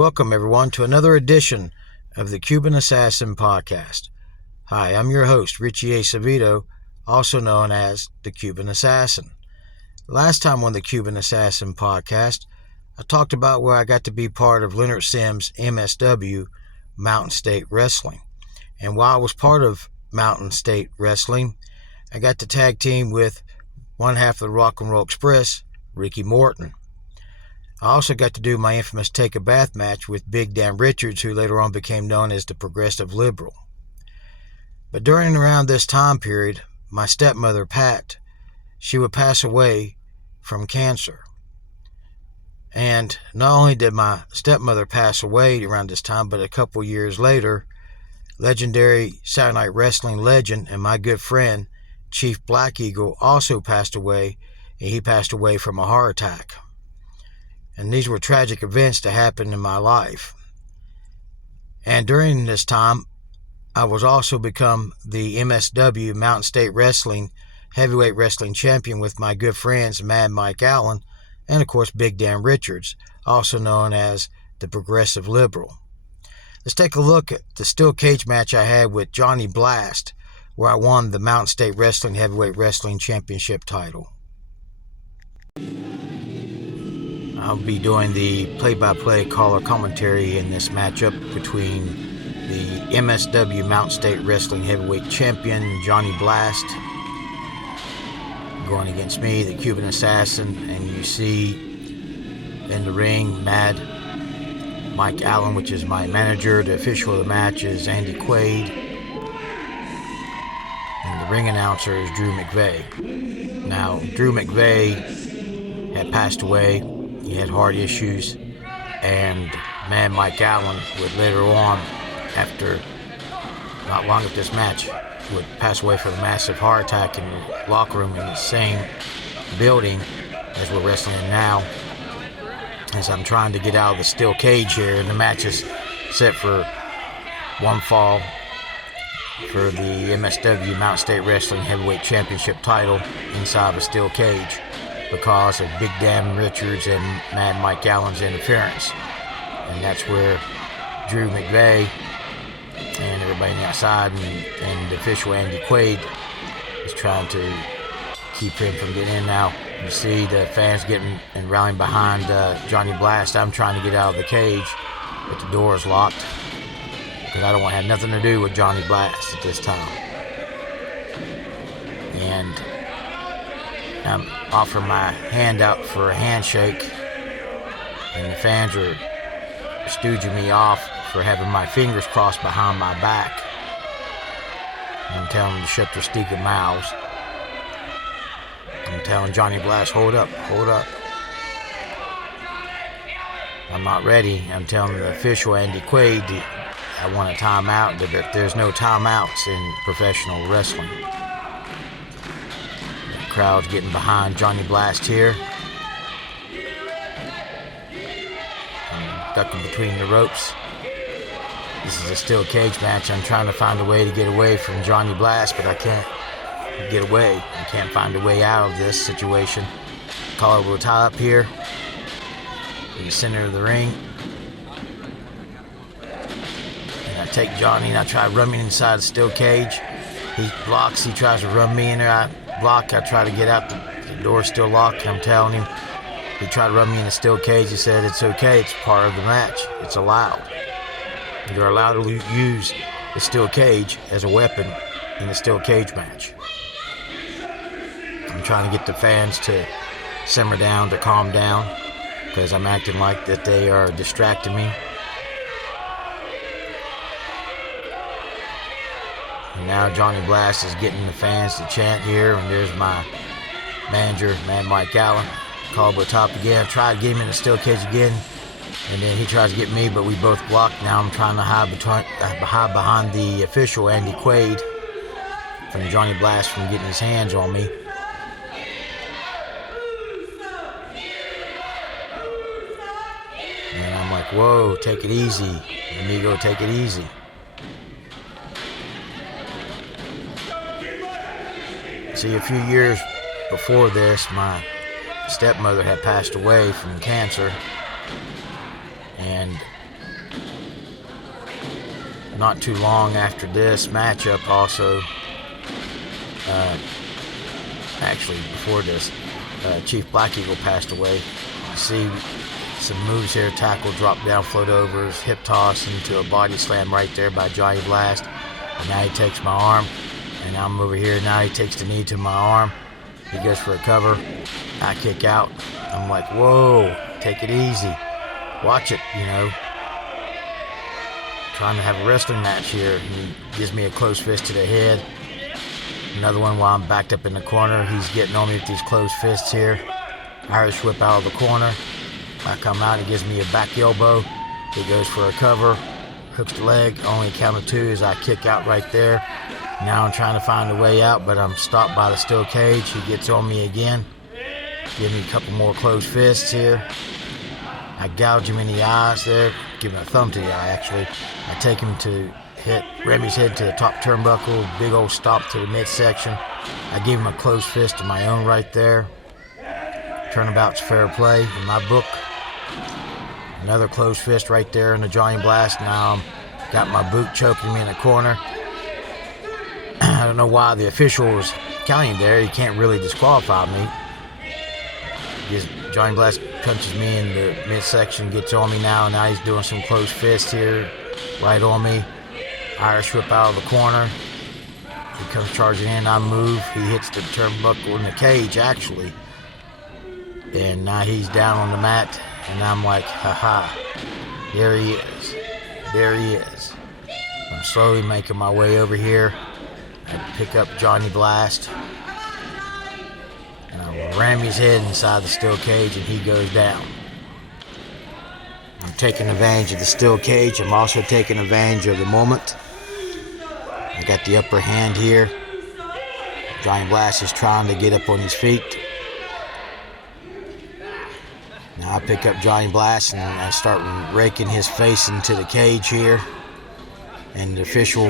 Welcome, everyone, to another edition of the Cuban Assassin Podcast. Hi, I'm your host, Richie Acevedo, also known as the Cuban Assassin. Last time on the Cuban Assassin Podcast, I talked about where I got to be part of Leonard Sims' MSW, Mountain State Wrestling. And while I was part of Mountain State Wrestling, I got to tag team with one half of the Rock and Roll Express, Ricky Morton. I also got to do my infamous Take a Bath match with Big Dan Richards, who later on became known as the Progressive Liberal. But during and around this time period, my stepmother, Pat, she would pass away from cancer. And not only did my stepmother pass away around this time, but a couple years later, legendary Saturday Night Wrestling legend and my good friend, Chief Black Eagle, also passed away, and he passed away from a heart attack. And these were tragic events that happened in my life. And during this time, I was also become the MSW, Mountain State Wrestling, Heavyweight Wrestling Champion with my good friends, Mad Mike Allen, and of course, Big Dan Richards, also known as the Progressive Liberal. Let's take a look at the steel cage match I had with Johnny Blast, where I won the Mountain State Wrestling Heavyweight Wrestling Championship title. I'll be doing the play-by-play color commentary in this matchup between the MSW Mountain State Wrestling Heavyweight Champion, Johnny Blast, going against me, the Cuban Assassin, and you see in the ring, Mad Mike Allen, which is my manager. The official of the match is Andy Quaid, and the ring announcer is Drew McVeigh. Now, Drew McVeigh had passed away. He had heart issues, and Mad Mike Allen would later on, after not long after this match, would pass away from a massive heart attack in the locker room in the same building as we're wrestling in now. As I'm trying to get out of the steel cage here, and the match is set for one fall for the MSW Mountain State Wrestling Heavyweight Championship title inside of a steel cage, because of Big Dan Richards and Mad Mike Allen's interference. And that's where Drew McVeigh and everybody on the outside and the official Andy Quaid is trying to keep him from getting in. Now you see the fans getting and rallying behind Johnny Blast. I'm trying to get out of the cage, but the door is locked because I don't want to have nothing to do with Johnny Blast at this time. And I'm offering my hand out for a handshake, and the fans are stooging me off for having my fingers crossed behind my back. I'm telling them to shut their stinking mouths. I'm telling Johnny Blast, hold up. I'm not ready. I'm telling the official Andy Quaid, I want a timeout. There's no timeouts in professional wrestling. Crowd's getting behind Johnny Blast here. I'm ducking between the ropes. This is a steel cage match. I'm trying to find a way to get away from Johnny Blast, but I can't get away. I can't find a way out of this situation. Collar will tie up here in the center of the ring. And I take Johnny and I try running inside the steel cage. He blocks. He tries to run me in there. I try to get out. The door's still locked. I'm telling him. He tried to run me in a steel cage. He said, it's okay. It's part of the match. It's allowed. You're allowed to use the steel cage as a weapon in a steel cage match. I'm trying to get the fans to simmer down, to calm down, because I'm acting like that they are distracting me. And now Johnny Blast is getting the fans to chant here, and there's my manager, Mad Mike Allen. Called over top again. Try to get him in the steel cage again, and then he tries to get me, but we both blocked. Now I'm trying to hide behind the official Andy Quaid from Johnny Blast from getting his hands on me. And I'm like, whoa, take it easy. Amigo, take it easy. See, a few years before this, my stepmother had passed away from cancer, and not too long after this matchup also, actually before this, Chief Black Eagle passed away. You see some moves here: tackle, drop down, float overs, hip toss into a body slam right there by Johnny Blast. And now he takes my arm, and I'm over here. Now he takes the knee to my arm. He goes for a cover. I kick out. I'm like, whoa, take it easy. Watch it, Trying to have a wrestling match here. He gives me a closed fist to the head. Another one while I'm backed up in the corner. He's getting on me with these closed fists here. Irish whip out of the corner. I come out, he gives me a back elbow. He goes for a cover, hooks the leg, only a count of two as I kick out right there. Now I'm trying to find a way out, but I'm stopped by the steel cage. He gets on me again. Give me a couple more closed fists here. I gouge him in the eyes there. Give him a thumb to the eye, actually. I take him to hit Remy's head to the top turnbuckle. Big old stomp to the midsection. I give him a closed fist to my own right there. Turnabout's fair play in my book. Another closed fist right there in the Johnny Blast. Now I'm got my boot choking me in the corner. I don't know why the official was counting there. He can't really disqualify me. Johnny Blast punches me in the midsection, gets on me now. Now he's doing some closed fists here, right on me. Irish whip out of the corner. He comes charging in. I move. He hits the turnbuckle in the cage, actually. And now he's down on the mat. And I'm like, haha, there he is. There he is. I'm slowly making my way over here. I pick up Johnny Blast. And I ram his head inside the steel cage and he goes down. I'm taking advantage of the steel cage. I'm also taking advantage of the moment. I got the upper hand here. Johnny Blast is trying to get up on his feet. Now I pick up Johnny Blast and I start raking his face into the cage here. And the official,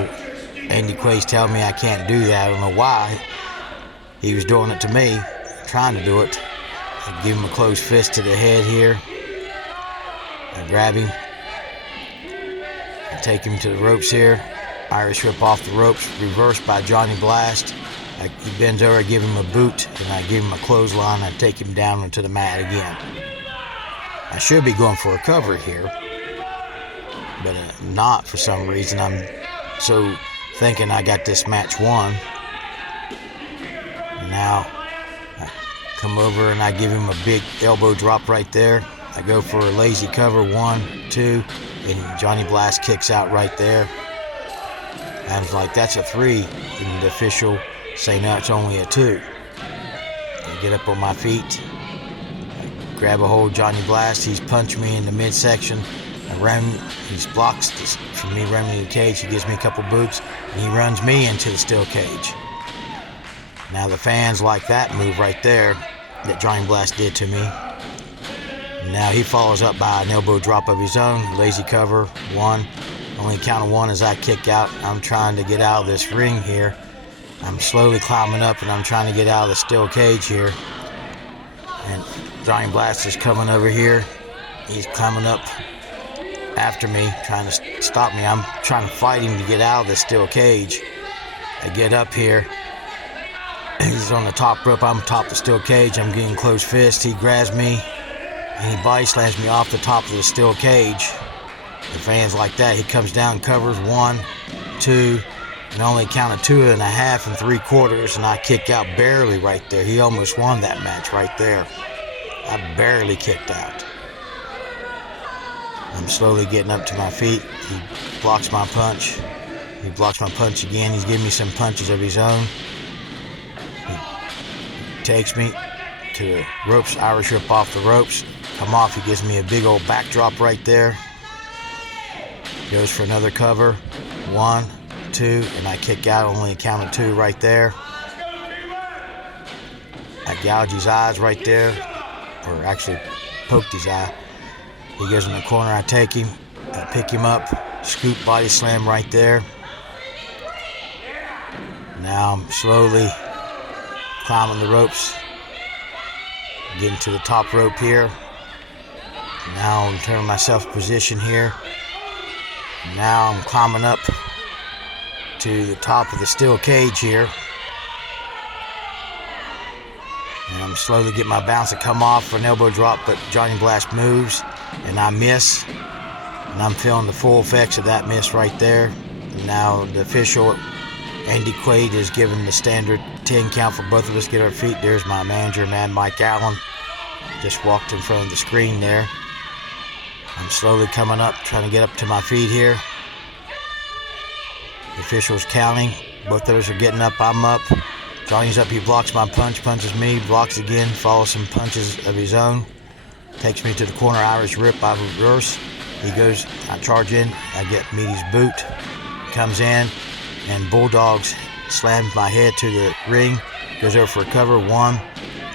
Andy Quay's telling me I can't do that. I don't know why. He was doing it to me, trying to do it. I give him a closed fist to the head here. I grab him. I take him to the ropes here. Irish whip off the ropes, reversed by Johnny Blast. He bends over, I give him a boot, and I give him a clothesline. I take him down into the mat again. I should be going for a cover here, but not for some reason. I'm so thinking I got this match won. And now I come over and I give him a big elbow drop right there. I go for a lazy cover, 1, 2, and Johnny Blast kicks out right there. I was like, that's a 3, and the official say no, it's only a 2. I get up on my feet. Grab a hold of Johnny Blast. He's punched me in the midsection. He blocks this from me ramming the cage. He gives me a couple boots, and he runs me into the steel cage. Now the fans like that move right there that Johnny Blast did to me. Now he follows up by an elbow drop of his own. Lazy cover, 1. Only count of 1 as I kick out. I'm trying to get out of this ring here. I'm slowly climbing up, and I'm trying to get out of the steel cage here. And Johnny Blast is coming over here. He's climbing up after me, trying to stop me. I'm trying to fight him to get out of the steel cage. I get up here. He's on the top rope. I'm atop the steel cage. I'm getting close fist. He grabs me, and he body slams me off the top of the steel cage. The fans like that. He comes down, covers 1, 2, and only counted 2.5 and 3/4, and I kick out barely right there. He almost won that match right there. I barely kicked out. I'm slowly getting up to my feet. He blocks my punch. He blocks my punch again. He's giving me some punches of his own. He takes me to the ropes. Irish whip off the ropes. Come off. He gives me a big old backdrop right there. Goes for another cover. 1, 2, and I kick out. Only a count of 2 right there. I gouge his eyes right there, or actually poked his eye. He goes in the corner. I take him. I pick him up. Scoop body slam right there. Now I'm slowly climbing the ropes. Getting to the top rope here. Now I'm turning myself position here. Now I'm climbing up to the top of the steel cage here. And I'm slowly getting my balance to come off for an elbow drop, but Johnny Blast moves, and I miss. And I'm feeling the full effects of that miss right there. And now the official, Andy Quaid, is giving the standard 10 count for both of us to get our feet. There's my manager, Mad Mike Allen. Just walked in front of the screen there. I'm slowly coming up, trying to get up to my feet here. The official's counting. Both of us are getting up, I'm up. Johnny's up, he blocks my punch, punches me, blocks again, follows some punches of his own. Takes me to the corner, Irish Rip, I reverse. He goes, I charge in, I meet his boot. Comes in, and Bulldogs slams my head to the ring. Goes over for a cover, 1,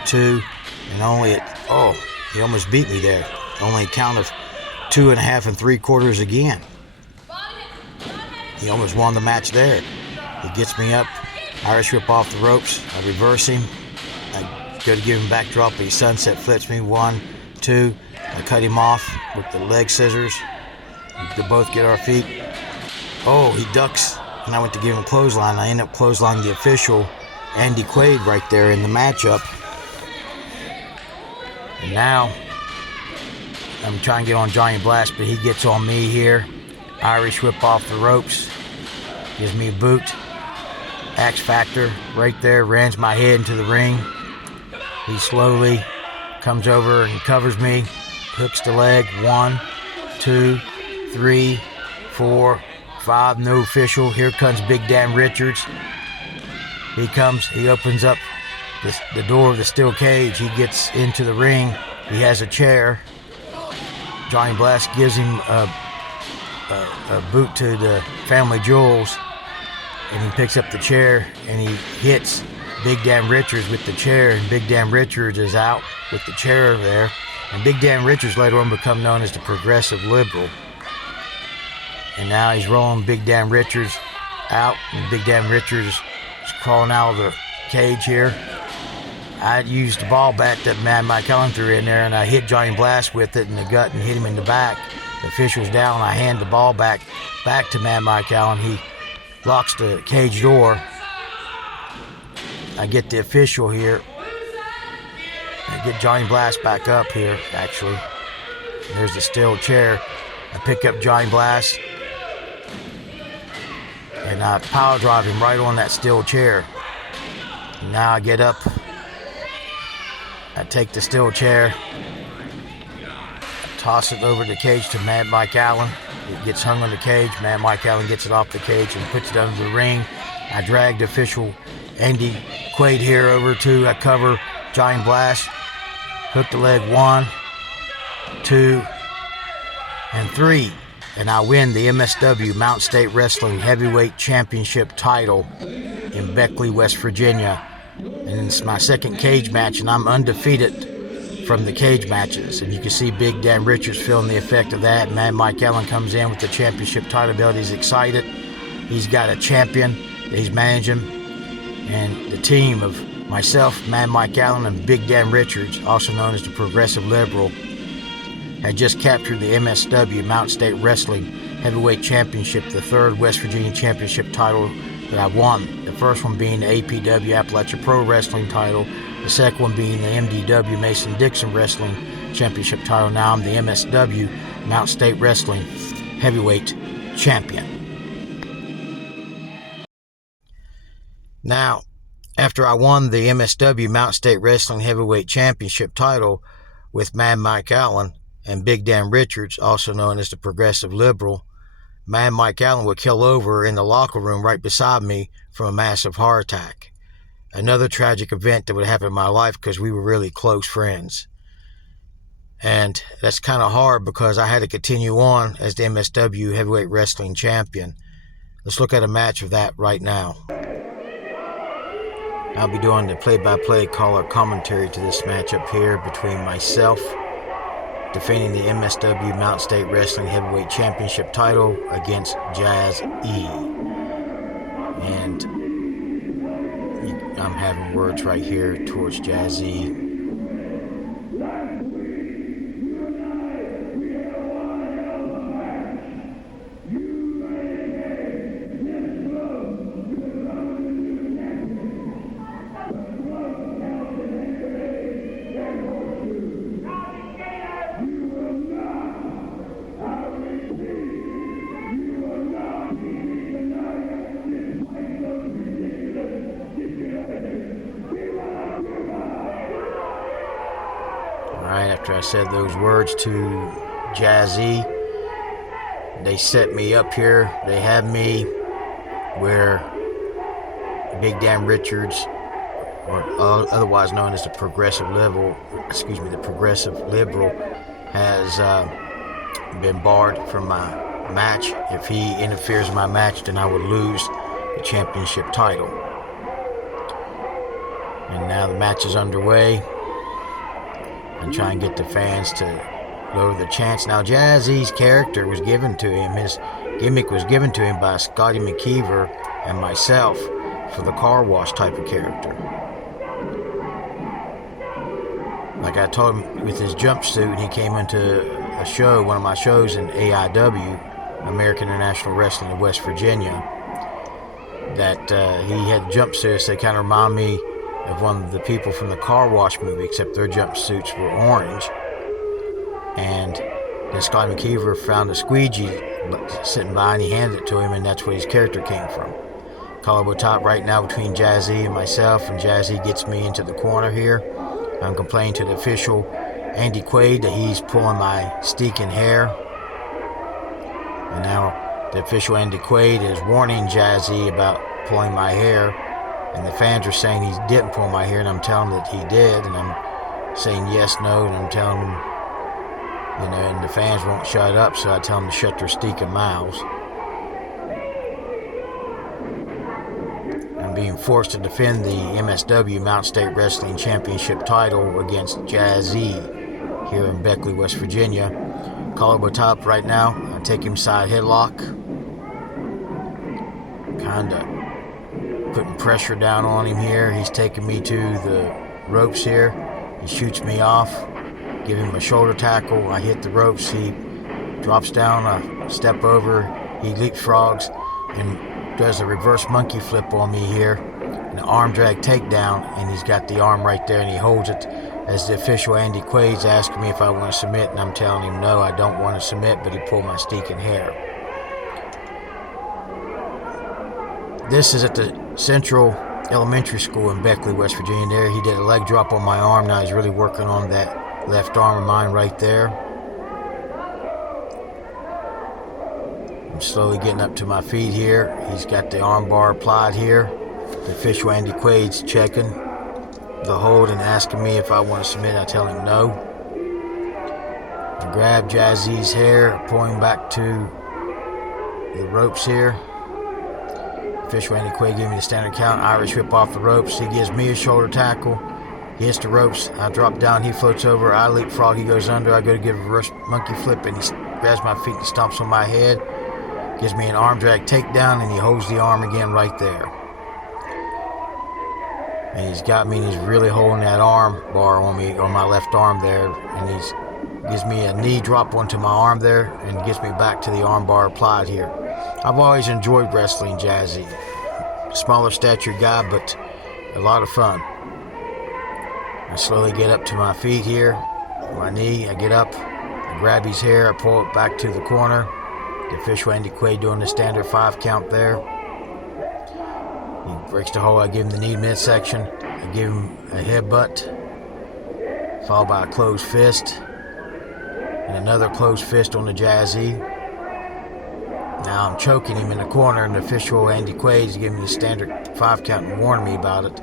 2, and he almost beat me there. Only a count of 2 1/2 3/4 again. He almost won the match there. He gets me up, Irish Whip off the ropes. I reverse him. I go to give him back drop, but he sunset flips me. 1, 2. I cut him off with the leg scissors. We both get our feet. Oh, he ducks, and I went to give him a clothesline. I end up clotheslining the official, Andy Quaid, right there in the matchup. And now I'm trying to get on Johnny Blast, but he gets on me here. Irish Whip off the ropes. Gives me a boot. X Factor right there, rams my head into the ring. He slowly comes over and covers me. Hooks the leg. 1, 2, 3, 4, 5. No official. Here comes Big Dan Richards. He comes. He opens up the door of the steel cage. He gets into the ring. He has a chair. Johnny Blast gives him a boot to the family jewels, and he picks up the chair and he hits Big Dan Richards with the chair, and Big Dan Richards is out with the chair there. And Big Dan Richards later on become known as the Progressive Liberal. And now he's rolling Big Dan Richards out, and Big Dan Richards is crawling out of the cage here. I used the ball bat that Mad Mike Allen threw in there, and I hit Johnny Blast with it in the gut and hit him in the back. The official's down. I hand the ball back to Mad Mike Allen. He locks the cage door. I get the official here. I get Johnny Blast back up here, actually. And there's the steel chair. I pick up Johnny Blast, and I power drive him right on that steel chair. And now I get up. I take the steel chair, toss it over the cage to Mad Mike Allen. It gets hung on the cage. Mad Mike Allen gets it off the cage and puts it under the ring. I drag the official Andy Quaid here over to cover Johnny Blast. Hook the leg. 1, 2, and 3. And I win the MSW Mountain State Wrestling Heavyweight Championship title in Beckley, West Virginia. And it's my second cage match, and I'm undefeated from the cage matches. And you can see Big Dan Richards feeling the effect of that. Mad Mike Allen comes in with the championship title belt. He's excited. He's got a champion that he's managing. And the team of myself, Mad Mike Allen, and Big Dan Richards, also known as the Progressive Liberal, had just captured the MSW Mountain State Wrestling Heavyweight Championship, the third West Virginia Championship title that I won. The first one being the APW Appalachia Pro Wrestling title, the second one being the MDW Mason-Dixon Wrestling Championship title. Now I'm the MSW Mountain State Wrestling Heavyweight Champion. Now, after I won the MSW Mountain State Wrestling Heavyweight Championship title with Mad Mike Allen and Big Dan Richards, also known as the Progressive Liberal, Mad Mike Allen would kill over in the locker room right beside me from a massive heart attack. Another tragic event that would happen in my life because we were really close friends. And that's kind of hard because I had to continue on as the MSW Heavyweight Wrestling Champion. Let's look at a match of that right now. I'll be doing the play-by-play color commentary to this matchup here between myself defending the MSW Mountain State Wrestling Heavyweight Championship title against Jazz E. And I'm having words right here towards Jazz E. right after I said those words to Jazzy, they set me up here. They have me where Big Dan Richards, or otherwise known as the Progressive Liberal, has been barred from my match. If he interferes in my match, then I would lose the championship title. And now the match is underway. I'm trying to get the fans to lower the chants. Now, Jazzy's character was given to him. His gimmick was given to him by Scotty McKeever and myself for the car wash type of character. Like I told him, with his jumpsuit, and he came into a show, one of my shows in AIW, American International Wrestling in West Virginia, that he had jumpsuits that kind of remind me of one of the people from the Car Wash movie, except their jumpsuits were orange. And then Scott McKeever found a squeegee sitting by, and he handed it to him, and that's where his character came from. Collarbone top right now between Jazzy and myself, and Jazzy gets me into the corner here. I'm complaining to the official, Andy Quaid, that he's pulling my stinking hair. And now the official, Andy Quaid, is warning Jazzy about pulling my hair. And the fans are saying he didn't pull my hair, and I'm telling them that he did. And I'm saying yes, no, and I'm telling them, and the fans won't shut up, so I tell them to shut their stinking mouths. I'm being forced to defend the MSW Mountain State Wrestling Championship title against Jazzy here in Beckley, West Virginia. Collarbone top right now. I take him side headlock. Kind of putting pressure down on him here. He's taking me to the ropes here. He shoots me off. Give him a shoulder tackle. I hit the ropes. He drops down. I step over. He leapfrogs and does a reverse monkey flip on me here. An arm drag takedown, and he's got the arm right there, and he holds it as the official, Andy Quaid's, asking me if I want to submit, and I'm telling him no, I don't want to submit, but he pulled my stinking hair. This is at the Central Elementary School in Beckley, West Virginia. There, he did a leg drop on my arm. Now he's really working on that left arm of mine right there. I'm slowly getting up to my feet here. He's got the arm bar applied here. The official, Andy Quaid's, checking the hold and asking me if I want to submit. I tell him no. I grab Jazzy's hair, pulling back to the ropes here. Official Andy Quaid gave me the standard count. Irish whip off the ropes. He gives me a shoulder tackle. He hits the ropes. I drop down. He floats over. I leapfrog. He goes under. I go to give a reverse monkey flip, and he grabs my feet and stomps on my head. Gives me an arm drag takedown, and he holds the arm again right there. And he's got me, and he's really holding that arm bar on me, on my left arm there. And he gives me a knee drop onto my arm there, and gets me back to the arm bar applied here. I've always enjoyed wrestling Jazzy. Smaller stature guy, but a lot of fun. I slowly get up to my feet here. My knee, I get up, I grab his hair, I pull it back to the corner. The official, Andy Quaid, doing the standard 5 count there. He breaks the hold. I give him the knee midsection. I give him a headbutt, followed by a closed fist, and another closed fist on the Jazzy. Now I'm choking him in the corner, and the official, Andy Quaid, is giving me the standard 5 count and warning me about it.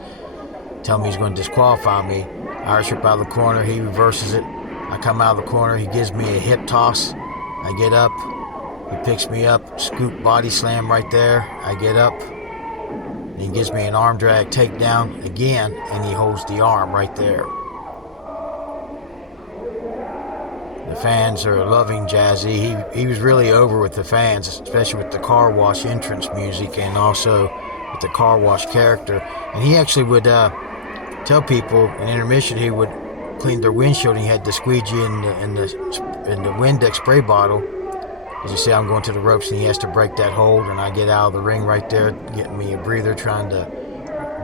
Telling me he's going to disqualify me. Irish whip out of the corner. He reverses it. I come out of the corner. He gives me a hip toss. I get up. He picks me up. Scoop body slam right there. I get up. He gives me an arm drag takedown again, and he holds the arm right there. The fans are loving Jazzy. He was really over with the fans, especially with the car wash entrance music and also with the car wash character. And he actually would tell people in intermission he would clean their windshield, and he had the squeegee in the Windex spray bottle. As you see, I'm going to the ropes, and he has to break that hold, and I get out of the ring right there, getting me a breather, trying to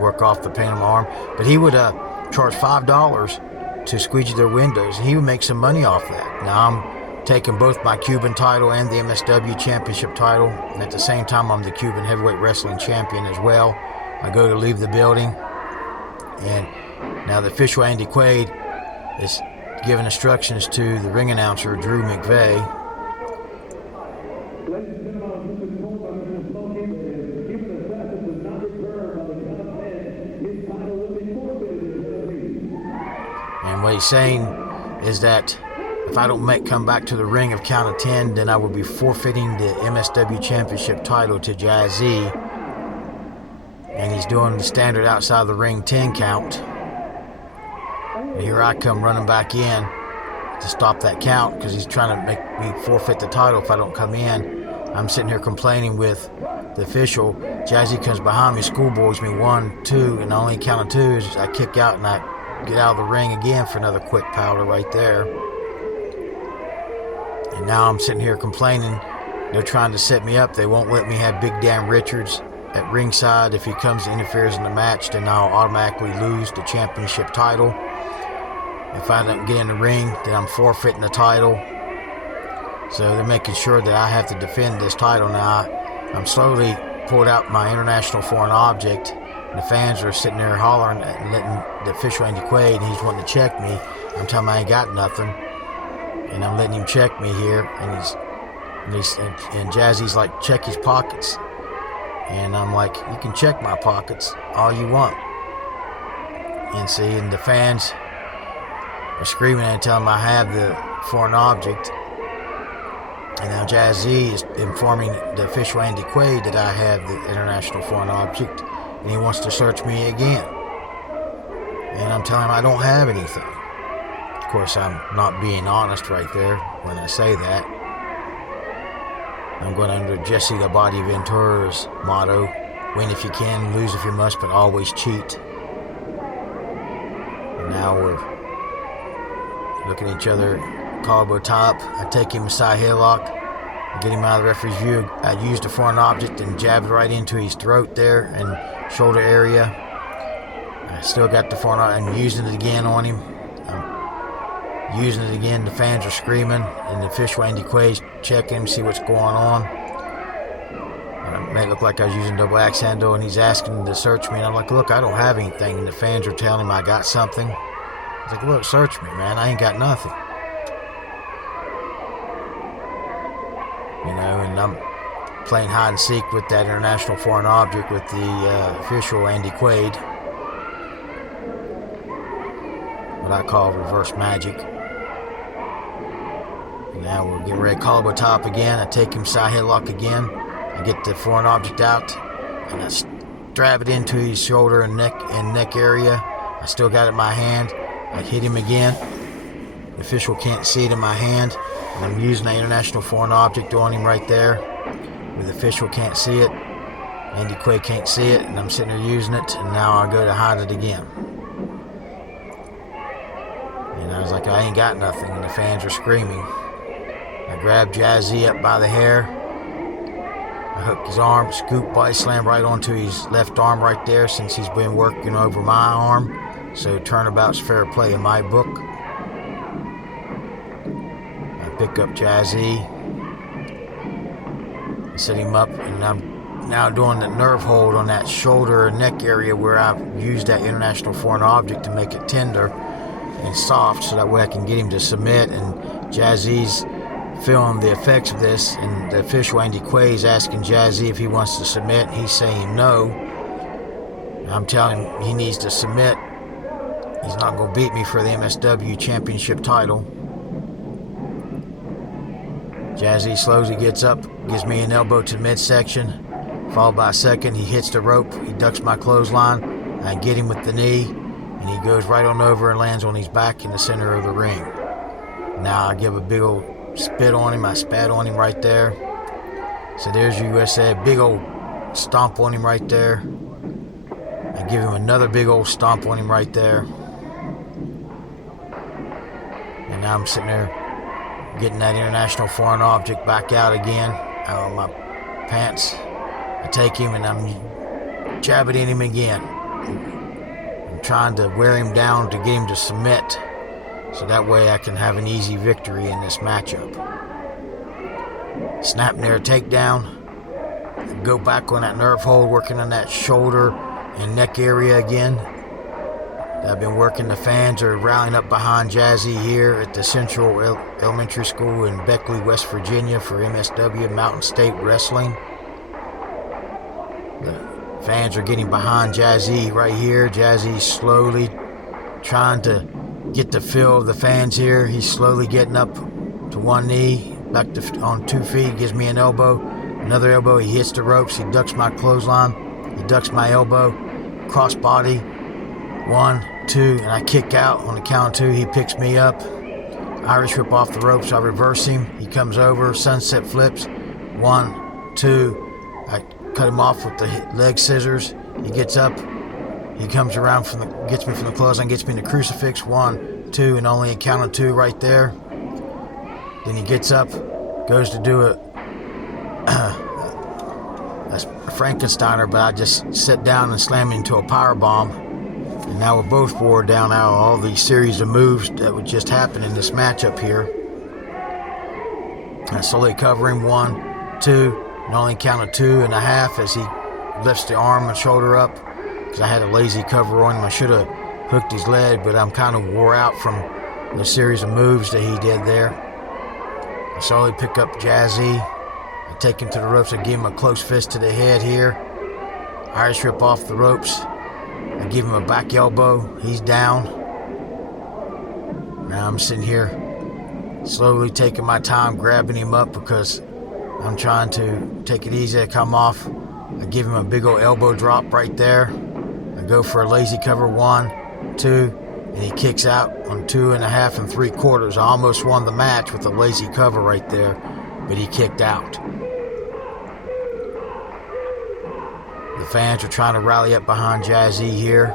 work off the pain on my arm. But he would charge $5 to squeegee their windows, and he would make some money off that. Now I'm taking both my Cuban title and the MSW championship title, and at the same time I'm the Cuban heavyweight wrestling champion as well. I go to leave the building, and now the official, Andy Quaid, is giving instructions to the ring announcer, Drew McVeigh. And what he's saying is that if I don't come back to the ring of count of 10, then I will be forfeiting the MSW Championship title to Jazzy. And he's doing the standard outside the ring 10 count. And here I come running back in to stop that count because he's trying to make me forfeit the title if I don't come in. I'm sitting here complaining with the official. Jazzy comes behind me, schoolboys me 1, 2, and the only count of 2 is I kick out and I get out of the ring again for another quick powder right there. And now I'm sitting here complaining. They're trying to set me up. They won't let me have Big Dan Richards at ringside. If he comes and interferes in the match, then I'll automatically lose the championship title. If I don't get in the ring, then I'm forfeiting the title. So they're making sure that I have to defend this title now. I'm slowly pulled out my international foreign object. And the fans are sitting there hollering and letting the official Andy Quaid, and he's wanting to check me. I'm telling him I ain't got nothing. And I'm letting him check me here. And Jazzy's like, check his pockets. And I'm like, you can check my pockets all you want. And the fans are screaming and telling him I have the foreign object. And now Jazzy is informing the official Andy Quaid that I have the international foreign object, and he wants to search me again. And I'm telling him I don't have anything. Of course, I'm not being honest right there when I say that. I'm going under Jesse the Body Ventura's motto: win if you can, lose if you must, but always cheat. And now we're looking at each other, collarbone top. I take him side headlock, get him out of the referee's view. I used the foreign object and jabbed right into his throat there and shoulder area. I still got the foreign object. I'm using it again on him. I'm using it again. The fans are screaming, and the official Andy Quaid's checking him, see what's going on. It may look like I was using double axe handle, and he's asking him to search me. And I'm like, look, I don't have anything. And the fans are telling him I got something. I was like, look, search me, man. I ain't got nothing. And I'm playing hide and seek with that international foreign object with the official Andy Quaid. What I call reverse magic. And now we're getting ready to collarbone top again. I take him side headlock again. I get the foreign object out and I strap it into his shoulder and neck area. I still got it in my hand. I hit him again. The official can't see it in my hand. And I'm using the international foreign object on him right there. The official can't see it. Andy Quaid can't see it. And I'm sitting there using it. And now I go to hide it again. And I was like, I ain't got nothing. And the fans are screaming. I grab Jazzy up by the hair. I hook his arm, scoop body slam right onto his left arm right there since he's been working over my arm. So turnabout's fair play in my book. I pick up Jazzy, set him up, and I'm now doing the nerve hold on that shoulder and neck area where I've used that international foreign object to make it tender and soft so that way I can get him to submit. And Jazzy's feeling the effects of this, and the official Andy Quaid is asking Jazzy if he wants to submit. He's saying no. I'm telling him he needs to submit. He's not going to beat me for the MSW Championship title. Jazzy slowly gets up, gives me an elbow to the midsection, followed by a second. He hits the rope. He ducks my clothesline. I get him with the knee, and he goes right on over and lands on his back in the center of the ring. Now I give a big old spit on him. I spat on him right there. So there's USA. Big old stomp on him right there. I give him another big old stomp on him right there. And now I'm sitting there getting that international foreign object back out again out of my pants. I take him and I'm jabbing in him again. I'm trying to wear him down to get him to submit, so that way I can have an easy victory in this matchup. Snapping there, takedown. Go back on that nerve hold, working on that shoulder and neck area again. I've been working. The fans are rallying up behind Jazzy here at the Central Elementary School in Beckley, West Virginia for MSW Mountain State Wrestling. The fans are getting behind Jazzy right here. Jazzy's slowly trying to get the feel of the fans here. He's slowly getting up to one knee, back to on 2 feet, gives me an elbow, another elbow. He hits the ropes. He ducks my clothesline. He ducks my elbow, crossbody. 1, 2, and I kick out on the count of 2. He picks me up. Irish whip off the ropes. I reverse him. He comes over. Sunset flips. 1, 2. I cut him off with the leg scissors. He gets up. He comes around gets me from the clothesline, gets me in the crucifix. 1, 2, and only a count of 2 right there. Then he gets up, goes to do a Frankensteiner, but I just sit down and slam him into a power bomb. And now we're both wore down out of all these series of moves that would just happen in this matchup here. I slowly cover him. 1, 2, and only count of 2.5 as he lifts the arm and shoulder up, because I had a lazy cover on him. I should have hooked his leg, but I'm kind of wore out from the series of moves that he did there. I slowly pick up Jazzy. I take him to the ropes. I give him a close fist to the head here. Irish whip off the ropes. I give him a back elbow. He's down. Now I'm sitting here slowly taking my time grabbing him up because I'm trying to take it easy. I come off. I give him a big old elbow drop right there. I go for a lazy cover. 1, 2, and he kicks out on 2.5 3/4. I almost won the match with a lazy cover right there, but he kicked out. The fans are trying to rally up behind Jazzy here.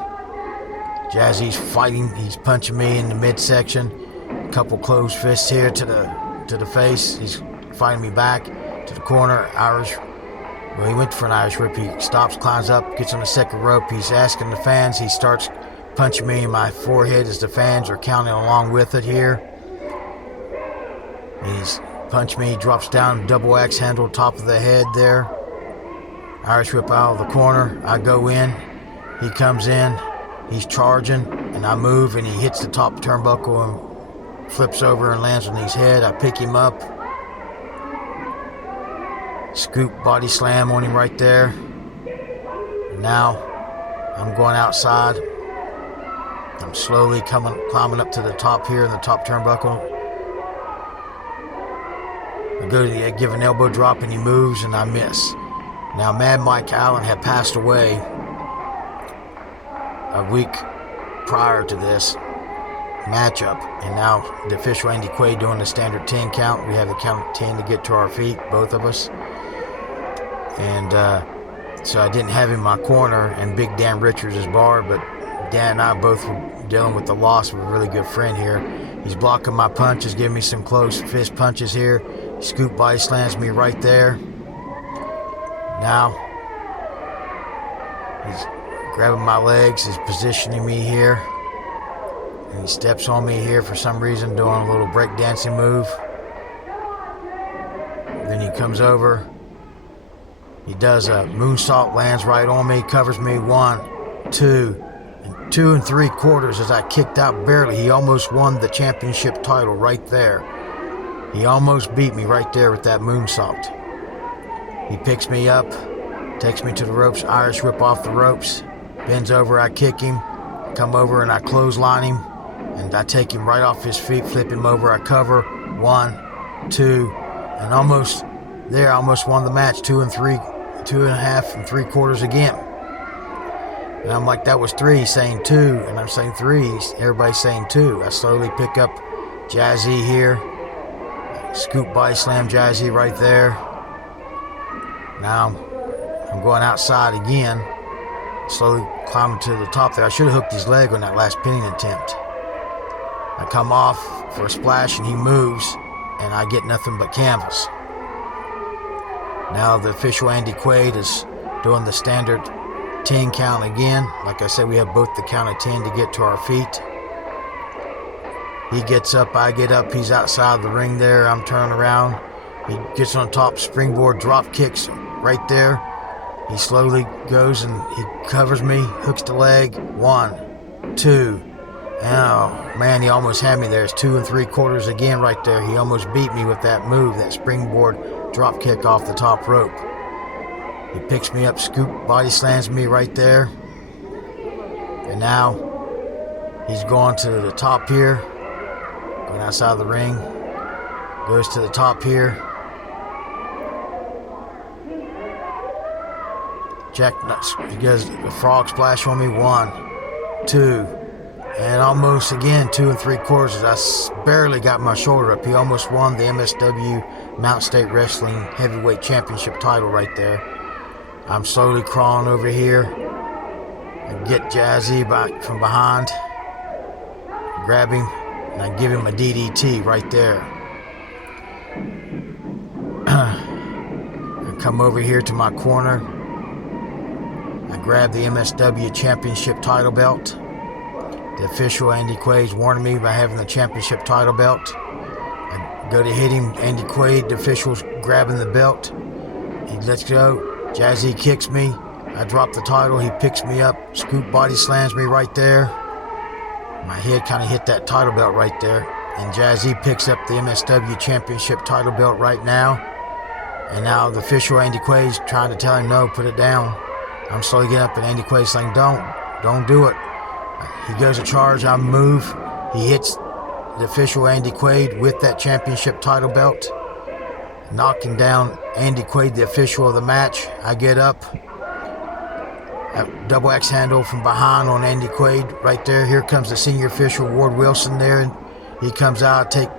Jazzy's fighting. He's punching me in the midsection. A couple closed fists here to the face. He's fighting me back to the corner. Well, he went for an Irish whip. He stops, climbs up, gets on the second rope. He's asking the fans. He starts punching me in my forehead as the fans are counting along with it here. He's punched me. He drops down, double axe handle, top of the head there. Irish whip out of the corner. I go in. He comes in. He's charging, and I move, and he hits the top turnbuckle and flips over and lands on his head. I pick him up. Scoop body slam on him right there. And now I'm going outside. I'm slowly climbing up to the top here in the top turnbuckle. I go to give an elbow drop, and he moves, and I miss. Now, Mad Mike Allen had passed away a week prior to this matchup, and now the official Andy Quaid doing the standard 10 count. We have the count of 10 to get to our feet, both of us. And so I didn't have him in my corner, and Big Dan Richards is barred, but Dan and I both were dealing with the loss of a really good friend here. He's blocking my punches, giving me some close fist punches here. Scoop body slams me right there. Now, he's grabbing my legs, he's positioning me here. And he steps on me here for some reason, doing a little breakdancing move. Then he comes over. He does a moonsault, lands right on me, covers me. 1, 2, and 2 3/4 as I kicked out barely. He almost won the championship title right there. He almost beat me right there with that moonsault. He picks me up, takes me to the ropes, Irish whip off the ropes, bends over, I kick him, come over and I clothesline him, and I take him right off his feet, flip him over, I cover. 1, 2, and almost won the match. 2.5 3/4 again. And I'm like, that was 3, he's saying 2, and I'm saying 3, everybody's saying 2. I slowly pick up Jazzy here, scoop body slam Jazzy right there. Now I'm going outside again, slowly climbing to the top there. I should have hooked his leg on that last pinning attempt. I come off for a splash and he moves, and I get nothing but canvas. Now the official Andy Quaid is doing the standard 10 count again. Like I said, we have both the count of 10 to get to our feet. He gets up, I get up, he's outside the ring there, I'm turning around. He gets on top, springboard drop kicks right there. He slowly goes and he covers me, hooks the leg. 1, 2. Oh, man, he almost had me there. It's 2 3/4 again right there. He almost beat me with that move, that springboard drop kick off the top rope. He picks me up, scoop, body slams me right there. And now he's going to the top here. Going outside of the ring. Goes to the top here. Jack, he does a frog splash on me. 1, 2. And almost again 2 3/4. I barely got my shoulder up. He almost won the MSW Mountain State Wrestling Heavyweight Championship title right there. I'm slowly crawling over here. I get Jazzy back from behind. Grab him and I give him a DDT right there. I come over here to my corner. I grab the MSW Championship title belt. The official, Andy Quaid's, warning me by having the championship title belt. I go to hit him. Andy Quaid, the official's grabbing the belt. He lets go. Jazzy kicks me. I drop the title. He picks me up. Scoop body slams me right there. My head kind of hit that title belt right there. And Jazzy picks up the MSW Championship title belt right now. And now the official, Andy Quaid's, trying to tell him, no, put it down. I'm slowly getting up, and Andy Quaid's saying, don't do it. He goes to charge, I move. He hits the official Andy Quaid with that championship title belt, knocking down Andy Quaid, the official of the match. I get up. A double axe handle from behind on Andy Quaid right there. Here comes the senior official, Ward Wilson there. And he comes out, take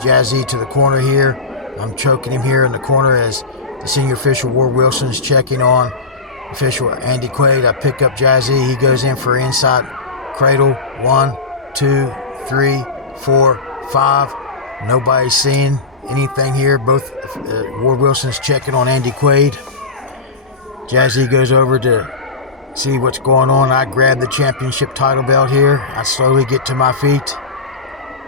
Jazzy to the corner here. I'm choking him here in the corner as the senior official, Ward Wilson, is checking on official Andy Quaid. I pick up Jazzy. He goes in for inside cradle. 1, 2, 3, 4, 5. Nobody's seeing anything here. Both Ward Wilson's checking on Andy Quaid. Jazzy goes over to see what's going on. I grab the championship title belt here. I slowly get to my feet.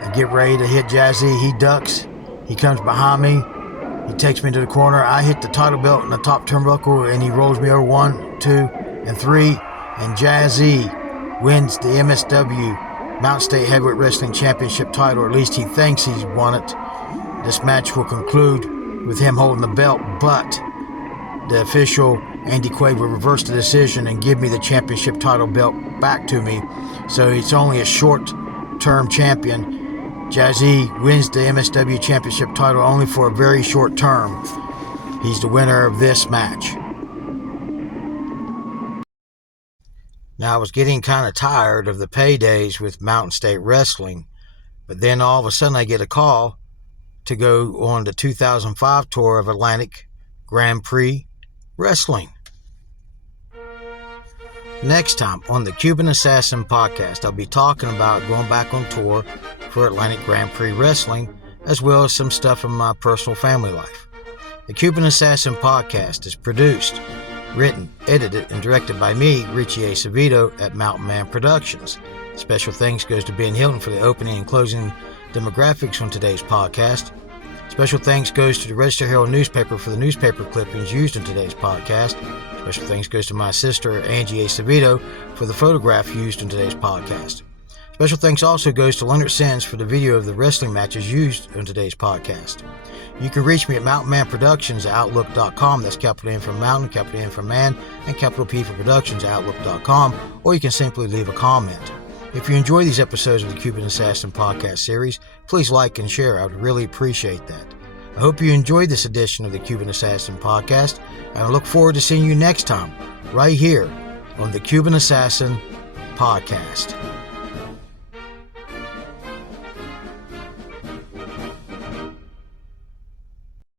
I get ready to hit Jazzy. He ducks. He comes behind me. He takes me to the corner. I hit the title belt in the top turnbuckle, and he rolls me over. 1, 2, and 3. And Jazzy wins the MSW Mountain State Heavyweight Wrestling Championship title. Or at least he thinks he's won it. This match will conclude with him holding the belt, but the official, Andy Quaid, will reverse the decision and give me the championship title belt back to me. So it's only a short-term champion. Jazzy wins the MSW Championship title only for a very short term. He's the winner of this match. Now, I was getting kind of tired of the paydays with Mountain State Wrestling, but then all of a sudden I get a call to go on the 2005 tour of Atlantic Grand Prix Wrestling. Next time on the Cuban Assassin podcast, I'll be talking about going back on tour for Atlantic Grand Prix Wrestling, as well as some stuff in my personal family life. The Cuban Assassin podcast is produced, written, edited, and directed by me, Richie Acevedo, at Mountain Man Productions. Special thanks goes to Ben Hilton for the opening and closing demographics on today's podcast. Special thanks goes to the Register Herald newspaper for the newspaper clippings used in today's podcast. Special thanks goes to my sister, Angie Acevedo, for the photograph used in today's podcast. Special thanks also goes to Leonard Sands for the video of the wrestling matches used in today's podcast. You can reach me at Mountain Man Productions at Outlook.com. That's capital N for Mountain, capital N for Man, and capital P for Productions at Outlook.com. Or you can simply leave a comment. If you enjoy these episodes of the Cuban Assassin podcast series, please like and share. I would really appreciate that. I hope you enjoyed this edition of the Cuban Assassin podcast, and I look forward to seeing you next time, right here on the Cuban Assassin podcast.